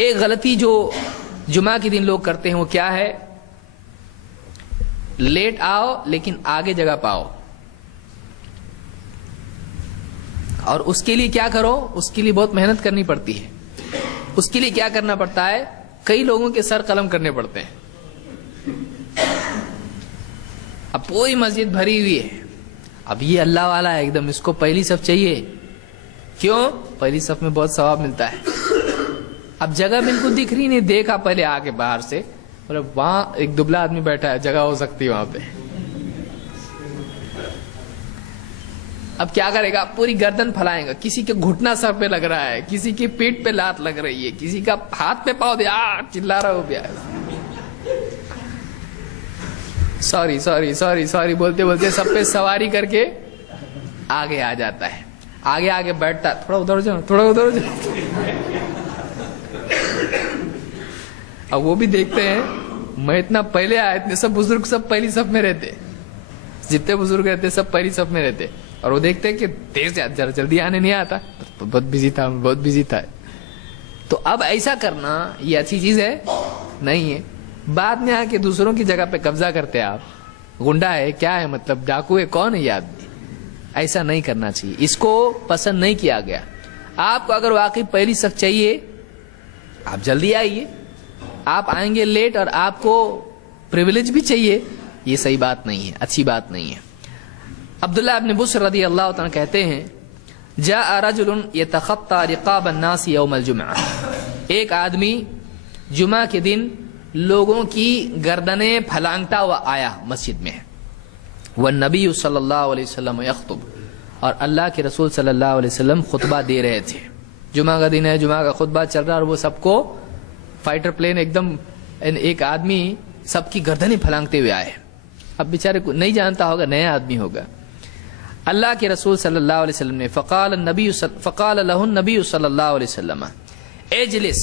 ایک غلطی جو جمعہ کے دن لوگ کرتے ہیں وہ کیا ہے؟ لیٹ آؤ لیکن آگے جگہ پاؤ. اور اس کے لیے کیا کرو؟ اس کے لیے بہت محنت کرنی پڑتی ہے. اس کے لیے کیا کرنا پڑتا ہے؟ کئی لوگوں کے سر قلم کرنے پڑتے ہیں. اب پوری مسجد بھری ہوئی ہے, اب یہ اللہ والا ہے ایک دم, اس کو پہلی صف چاہیے. کیوں؟ پہلی صف میں بہت ثواب ملتا ہے. اب جگہ بالکل دکھ رہی نہیں, دیکھا پہلے آ کے باہر سے, مطلب وہاں ایک دبلا آدمی بیٹھا ہے, جگہ ہو سکتی ہے وہاں پہ. اب کیا کرے گا؟ پوری گردن پھلائے گا. کسی کے گھٹنا سر پہ لگ رہا ہے, کسی کی پیٹ پہ لات لگ رہی ہے, کسی کا ہاتھ پہ پاؤ دیا, چلا رہا ہو گیا. سوری سوری سوری سوری بولتے بولتے سب پہ سواری کر کے آگے آ جاتا ہے. آگے آگے بیٹھتا, تھوڑا ادھر جاؤ, تھوڑا ادھر جاؤ. اب وہ بھی دیکھتے ہیں میں اتنا پہلے آیا, اتنے سب بزرگ سب پہلی صف میں رہتے, جتنے بزرگ رہتے سب پہلی صف میں رہتے, اور وہ دیکھتے کہ دیر سے جلدی آنے نہیں آتا, بہت بزی تھا, بہت بزی تھا. تو اب ایسا کرنا یہ اچھی چیز ہے نہیں ہے. بعد میں آ کے دوسروں کی جگہ پہ قبضہ کرتے آپ, گنڈا ہے کیا ہے, مطلب ڈاکو ہے, کون ہے یہ آدمی. ایسا نہیں کرنا چاہیے, اس کو پسند نہیں کیا گیا. آپ کو اگر واقعی پہلی صف چاہیے آپ جلدی آئیے. آپ آئیں گے لیٹ اور آپ کو پریویلیج بھی چاہیے, یہ صحیح بات نہیں ہے, اچھی بات نہیں ہے. عبداللہ ابن بصر رضی اللہ تعالیٰ کہتے ہیں جاء رجل یتخطی رقاب الناس یوم الجمعہ, ایک آدمی جمعہ کے دن لوگوں کی گردنیں پھلانگتا ہوا آیا مسجد میں. والنبی صلی اللہ علیہ وسلم یخطب, اور اللہ کے رسول صلی اللہ علیہ وسلم خطبہ دے رہے تھے. جمعہ کا دن ہے, جمعہ کا خطبہ چل رہا, اور وہ سب کو فائٹر پلین ایک دم, ایک آدمی سب کی گردنیں پھلانگتے ہوئے آئے. اب بیچارے کو نہیں جانتا ہوگا, نیا آدمی ہوگا. اللہ کے رسول صلی اللہ علیہ وسلم نے فقال له النبی صلی اللہ علیہ وسلم اجلس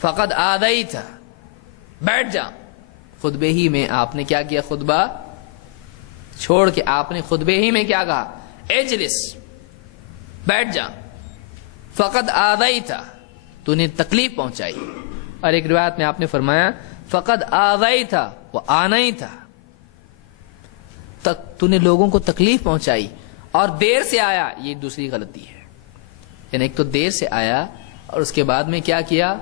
فقد آذیت, بیٹھ جا. خطبے ہی میں آپ نے کیا کیا؟ خطبہ چھوڑ کے آپ نے خطبے ہی میں کیا کہا؟ اجلس, بیٹھ جا. فقد آذیت, تو نے تکلیف پہنچائی. اور ایک روایت میں آپ نے فرمایا فقد آذیت وآنیت, تو نے لوگوں کو تکلیف پہنچائی اور دیر سے آیا. یہ دوسری غلطی ہے. یعنی ایک تو دیر سے آیا اور اس کے بعد میں کیا کیا؟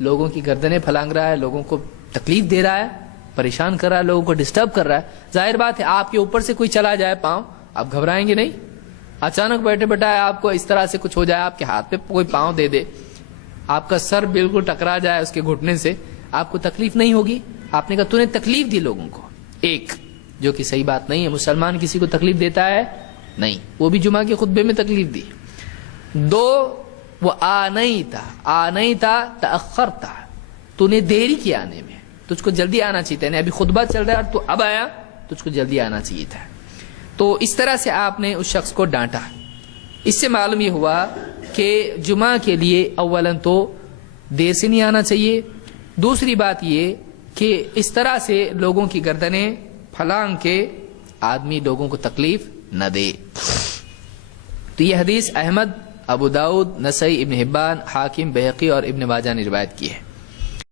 لوگوں کی گردنیں پھلانگ رہا ہے, لوگوں کو تکلیف دے رہا ہے, پریشان کر رہا ہے, لوگوں کو ڈسٹرب کر رہا ہے. ظاہر بات ہے آپ کے اوپر سے کوئی چلا جائے پاؤں, آپ گھبرائیں گے نہیں؟ اچانک بیٹھے بیٹھائے آپ کو اس طرح سے کچھ ہو جائے, آپ کے ہاتھ پہ کوئی پاؤں دے دے, آپ کا سر بالکل ٹکرا جائے اس کے گھٹنے سے, آپ کو تکلیف نہیں ہوگی؟ آپ نے کہا تو نے تکلیف دی لوگوں کو. ایک جو کہ صحیح بات نہیں ہے, مسلمان کسی کو تکلیف دیتا ہے نہیں, وہ بھی جمعہ کے خطبے میں تکلیف دی. دو, وہ آنیتا تأخرتا, تو نے دیری کی آنے میں, تجھ کو جلدی آنا چاہیے تھا. ابھی خطبہ چل رہا ہے اور تو اب آیا, تجھ کو جلدی آنا چاہیے تھا. تو اس طرح سے آپ نے اس شخص کو ڈانٹا. اس سے معلوم یہ ہوا کہ جمعہ کے لیے اولاً تو دیر سے نہیں آنا چاہیے. دوسری بات یہ کہ اس طرح سے لوگوں کی گردنیں پھلانگ کے آدمی لوگوں کو تکلیف نہ دے. تو یہ حدیث احمد, ابو داؤد, نسائی, ابن حبان, حاکم, بہقی اور ابن ماجہ نے روایت کی ہے.